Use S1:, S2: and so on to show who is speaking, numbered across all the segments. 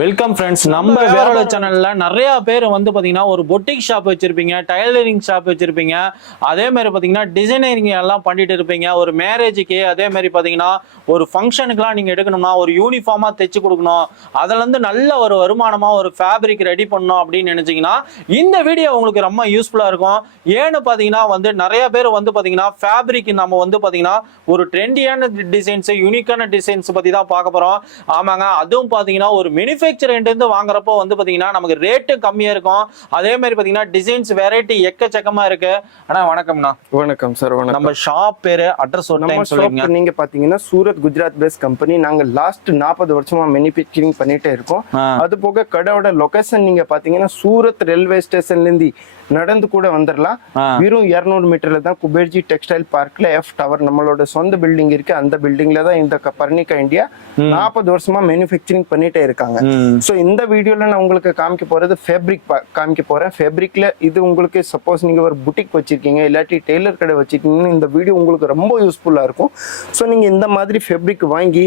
S1: Welcome friends நம்ம வேரோட சேனல்ல நிறைய பேர் வந்து பாத்தீங்கன்னா ஒரு பொட்டிக் ஷாப் வச்சிருப்பீங்க டைலரிங் ஷாப் வச்சிருப்பீங்க. அதே மாதிரி பாத்தீங்கன்னா டிசைனரிங் எல்லாம் பண்ணிட்டு இருப்பீங்க. ஒரு மேரேஜுக்கு அதே மாதிரி பாத்தீங்கன்னா ஒரு ஃபங்க்ஷனுக்குலாம் நீங்க எடுக்கணும்னா ஒரு யூனிஃபார்மா தைச்சு கொடுக்கணும். அதுல இருந்து நல்ல ஒரு வருமானமா ஒரு ஃபேப்ரிக் ரெடி பண்ணணும் அப்படின்னு நினைச்சீங்கன்னா இந்த வீடியோ உங்களுக்கு ரொம்ப யூஸ்ஃபுல்லா இருக்கும். ஏன்னு பாத்தீங்கன்னா வந்து நிறைய பேர் வந்து பாத்தீங்கன்னா ஃபேப்ரிக் நம்ம வந்து பாத்தீங்கன்னா ஒரு ட்ரெண்டியான டிசைன்ஸ் யூனிக்கான டிசைன்ஸ் பத்தி தான் பார்க்க போறோம். ஆமாங்க அதுவும் பாத்தீங்கன்னா ஒரு மேனுஃபேக்சர் இருந்து வாங்குறப்போ வந்து பாத்தீங்கன்னா நமக்கு ரேட்டு கம்மியா இருக்கும். அதே மாதிரி பாத்தீங்கன்னா டிசைன்ஸ் வெரைட்டி எக்கச்சக்கமா இருக்கு. அண்ணா வணக்கம்ண்ணா.
S2: வணக்கம் சார் வணக்கம்.
S1: நம்ம ஷாப் பேரு அட்ரஸ் நம்ம சொல்லுங்க.
S2: ஷாப் நீங்க பாத்தீங்கன்னா சூரத் குஜராத் பேஸ் கம்பெனி நாங்க லாஸ்ட் நாற்பது வருஷமா மேனுஃபேக்சரிங் பண்ணிட்டே இருக்கோம். அது போக கடையோட லொகேஷன் நீங்க பாத்தீங்கன்னா சூரத் ரயில்வே ஸ்டேஷன்ல இருந்து நடந்து கூட வந்துடலாம். வெறும் 200 மீட்டர்ல தான் குபேர்ஜி டெக்ஸ்டைல் பார்க்ல எஃப் டவர் நம்மளோட சொந்த பில்டிங் இருக்கு. அந்த பில்டிங்ல தான் இந்த க- பர்ணிகா இந்தியா நாற்பது வருஷமா மேனுஃபேக்சரிங் பண்ணிட்டே இருக்காங்க. ஸோ இந்த வீடியோவில் நான் உங்களுக்கு காமிக்க போகிறது ஃபேப்ரிக் காமிக்க போகிறேன் ஃபேப்ரிக்கில் இது உங்களுக்கு சப்போஸ் நீங்கள் ஒரு புட்டிக் வச்சுருக்கீங்க இல்லாட்டி டெய்லர் கடை வச்சுருக்கீங்கன்னா இந்த வீடியோ உங்களுக்கு ரொம்ப யூஸ்ஃபுல்லாக இருக்கும். ஸோ நீங்கள் இந்த மாதிரி ஃபேப்ரிக் வாங்கி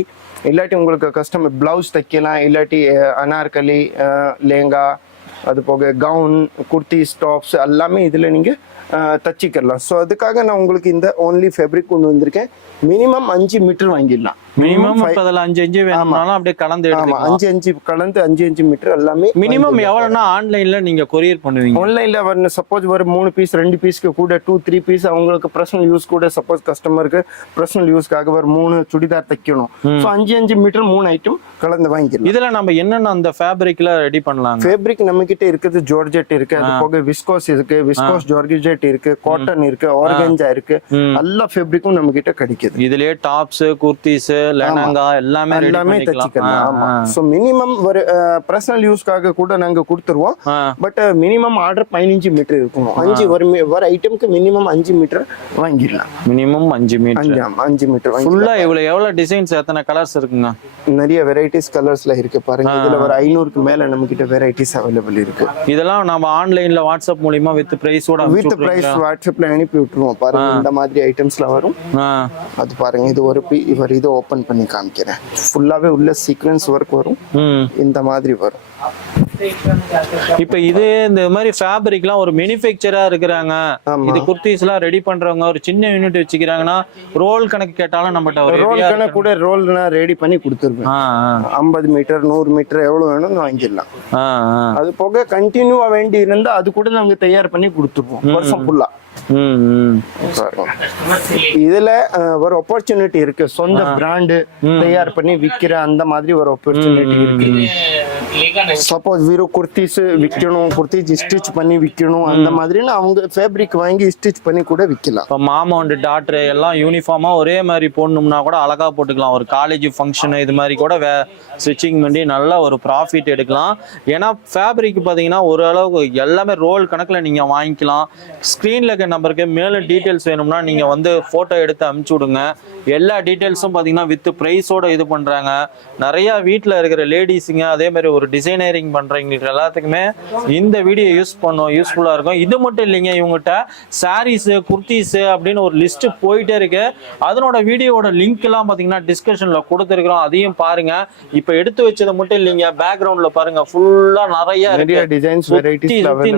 S2: இல்லாட்டி உங்களுக்கு கஸ்டமர் பிளவுஸ் தைக்கலாம் இல்லாட்டி அனார்கலி லேங்கா அது போக கவுன் குர்த்திஸ் டாப்ஸ் எல்லாமே இதுல நீங்க அஹ், தச்சிக்கலாம் ஸோ அதுக்காக நான் உங்களுக்கு இந்த ஓன்லி ஃபேப்ரிக் கொண்டு வந்திருக்கேன். மினிமம் அஞ்சு மீட்டர் வாங்கிடலாம்.
S1: மினிமம் அதுல அஞ்சு அஞ்சு வேணும்னாலும் அப்படியே கலந்து ஆமா எடுத்துக்கலாம்.
S2: அஞ்சு அஞ்சு கலந்து அஞ்சு அஞ்சு மீட்டர் எல்லாமே
S1: மினிமம் எவ்வளவுன்னா ஆன்லைன்ல நீங்க கொரியர் பண்ணுவீங்க.
S2: ஆன்லைன்ல வரணும் சப்போஸ் ஒரு மூணு பீஸ் ரெண்டு பீஸ்க்கு கூட டூ த்ரீ பீஸ் அவங்களுக்கு பர்சனல் யூஸ் கூட சப்போஸ் கஸ்டமருக்கு பர்சனல் யூஸ்க்காக ஒரு மூணு சுடிதார் தைக்கணும். ஸோ அஞ்சு அஞ்சு மீட்டர் மூணு ஐட்டம் கலந்து வாங்கிக்கலாம்
S1: இதுல நம்ம என்னென்ன அந்த ஃபேப்ரிக்ல ரெடி பண்ணலாங்க?
S2: ஃபேப்ரிக் நம்ம கிட்ட இருக்குது ஜார்ஜெட் இருக்கு அது போக விஸ்கோஸ் இருக்கு விஸ்கோஸ் ஜார்ஜெட் இருக்கு காட்டன் இருக்கு ஆர்கன்ஜா இருக்கு. எல்லா ஃபேப்ரிக்கும் நம்ம கிட்ட கிடைக்குது.
S1: இதுலயே டாப்ஸ் குர்த்திஸ் லெனங்கா எல்லாமே எல்லாமே தச்சுக்கலாம்.
S2: ஆமா. ஸோ மினிமம் ஒரு பர்சனல் யூஸ்க்காக கூட நாங்க கொடுத்துருவோம். பட் மினிமம் ஆர்டர் பதினஞ்சு மீட்டர் இருக்கணும் அஞ்சு ஒரு ஒரு ஐட்டம்க்கு மினிமம் அஞ்சு மீட்டர் வாங்கிடலாம்.
S1: மினிமம் அஞ்சு
S2: மீட்டர் அஞ்சு மீட்டர்
S1: ஃபுல்லா இவ்வளவு எவ்வளவு டிசைன்ஸ் எத்தனை கலர்ஸ் இருக்குங்க?
S2: நிறைய வெரைட்டிஸ் கலர்ஸ்ல இருக்கு பாருங்க. இதுல ஒரு ஐநூறுக்கு மேல நம்ம கிட்ட வெரைட்டிஸ் அவைலபிள் இருக்கு
S1: இதெல்லாம் நம்ம ஆன்லைன்ல வாட்ஸ்அப் மூலியமா வித் பிரைஸோட வித்
S2: பிரைஸ் வாட்ஸ்அப்ல அனுப்பி விட்டுருவோம். பாருங்க இந்த மாதிரி ஐட்டம்ஸ்ல வரும். அது பாருங்க இது ஒரு இவர் இதை ஓபன் பண்ணி காமிக்கிறேன். ஃபுல்லாவே உள்ள சீக்வன்ஸ் ஒர்க் வரும். இந்த மாதிரி வரும்.
S1: இப்ப இது இந்த மாதிரி ஃபேப்ரிக்லாம் ஒரு மேனுஃபேக்சரா இருக்கிறாங்க. இது குர்த்திஸ் எல்லாம் ரெடி பண்றவங்க ஒரு சின்ன யூனிட் வச்சுக்கிறாங்கன்னா ரோல் கணக்கு கேட்டாலும் நம்மகிட்ட
S2: ஒரு ரோல் கணக்கு கூட ரோல் ரெடி பண்ணி கொடுத்துருவேன். ஐம்பது மீட்டர் நூறு மீட்டர் எவ்வளவு வேணும் வாங்கிடலாம். அது போக கண்டினியூவா வேண்டி இருந்தா அது கூட நாங்க தயார் பண்ணி கொடுத்துருவோம் வருஷம் ஃபுல்லா இதுல ஒரு ஆப்பர்ச்சுனிட்டி இருக்கு. சொந்த பிராண்டு தயார் பண்ணி விக்கிற அந்த மாதிரி ஒரு ஆப்பர்ச்சுனிட்டி இருக்கு. சப்போஸ் வெறும் குர்த்திஸ் விற்கணும் குர்த்திஸ் ஸ்டிச் பண்ணி விற்கணும் அந்த மாதிரின்னு அவங்க ஃபேப்ரிக் வாங்கி ஸ்டிச் பண்ணி கூட விற்கலாம்
S1: இப்போ மாமௌண்ட் டாக்டர் எல்லாம் யூனிஃபார்மா ஒரே மாதிரி போடணும்னா கூட அழகா போட்டுக்கலாம். ஒரு காலேஜ் ஃபங்க்ஷன் இது மாதிரி கூட வே ஸ்டிச்சிங் பண்ணி நல்ல ஒரு ப்ராஃபிட் எடுக்கலாம். ஏன்னா ஃபேப்ரிக் பார்த்தீங்கன்னா ஓரளவுக்கு எல்லாமே ரோல் கணக்கில் நீங்கள் வாங்கிக்கலாம். ஸ்க்ரீனில் நம்பருக்கு மேலும் டீட்டெயில்ஸ் வேணும்னா நீங்கள் வந்து ஃபோட்டோ எடுத்து அமுச்சு விடுங்க எல்லா டீட்டெயில்ஸும் பார்த்தீங்கன்னா வித் ப்ரைஸோட இது பண்ணுறாங்க நிறையா வீட்டில் இருக்கிற லேடிஸுங்க அதே மாதிரி ஒரு டிசைனரிங் பண்ணுறவங்களுக்கு எல்லாத்துக்குமே இந்த வீடியோ யூஸ் பண்ணும் யூஸ்ஃபுல்லாக இருக்கும். இது மட்டும் இல்லைங்க இவங்ககிட்ட சாரீஸு குர்த்திஸு அப்படின்னு ஒரு லிஸ்ட் போயிட்டே இருக்கு. அதனோட வீடியோவோட லிங்க் எல்லாம் பார்த்தீங்கன்னா டிஸ்கஷனில் கொடுத்துருக்குறோம். அதையும் பாருங்க. இப்போ எடுத்து வச்சது மட்டும் இல்லைங்க பேக்ரவுண்டில் பாருங்க. ஃபுல்லாக நிறைய இருக்கு.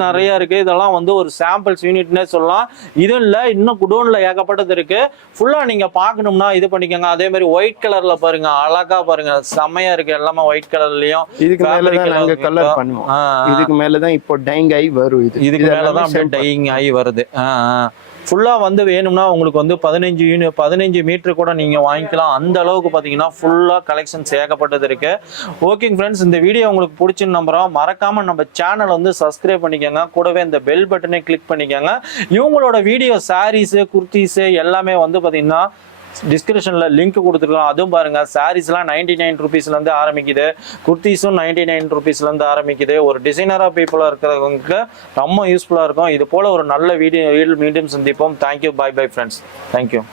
S1: நிறைய இருக்கு. இதெல்லாம் வந்து ஒரு சாம்பிள்ஸ் யூனிட்னே சொல்லலாம். இது இல்ல இன்னும் குடோன்ல ஏகப்பட்டது இருக்கு. ஃபுல்லா நீங்க பார்க்கணும்னா இது பண்ணிக்கோங்க. அதே மாதிரி ஒயிட் கலர்ல பாருங்க அழகா பாருங்க. செம்மையா இருக்கு எல்லாமே ஒயிட் கலர்லயும்
S2: இதுக்கு மேல தான் கலர். பண்ணுவோம். ஆ, ஆ. இதுக்கு மேல தான் இப்போ டைங் ஆகி வரும் இது.
S1: இதுக்கு இது மேலதான் அப்படியே. டையிங் ஆகி வருது. ஃபுல்லாக வந்து வேணும்னா உங்களுக்கு வந்து பதினஞ்சு யூனி பதினஞ்சு மீட்ரு கூட நீங்கள் வாங்கிக்கலாம். அந்த அளவுக்கு பார்த்தீங்கன்னா ஃபுல்லாக கலெக்ஷன்ஸ் ஏகப்பட்டது இருக்கு. ஓகேங்க ஃப்ரெண்ட்ஸ் இந்த வீடியோ உங்களுக்கு பிடிச்சின்னு நம்புகிறோம் மறக்காமல் நம்ம சேனல் வந்து சப்ஸ்கிரைப் பண்ணிக்கோங்க. கூடவே இந்த பெல் பட்டனை கிளிக் பண்ணிக்கோங்க. இவங்களோட வீடியோ சாரீஸு குர்த்தீஸு எல்லாமே வந்து பார்த்தீங்கன்னா டிஸ்கிரிப்ஷனில் லிங்க் கொடுத்துருக்கோம். அதுவும் பாருங்கள் சாரீஸ்லாம் நைன்டி நைன் ருபீஸ்லேருந்து ஆரம்பிக்குது. குர்த்தீஸும் நைன்டி நைன் ருபீஸ்லேருந்து ஆரம்பிக்குது. ஒரு டிசைனராக பீப்புளாக இருக்கிறவங்களுக்கு ரொம்ப யூஸ்ஃபுல்லாக இருக்கும். இது போல் ஒரு நல்ல வீடியோ வீடியோ மீண்டும் சந்திப்போம். Thank you bye bye friends thank you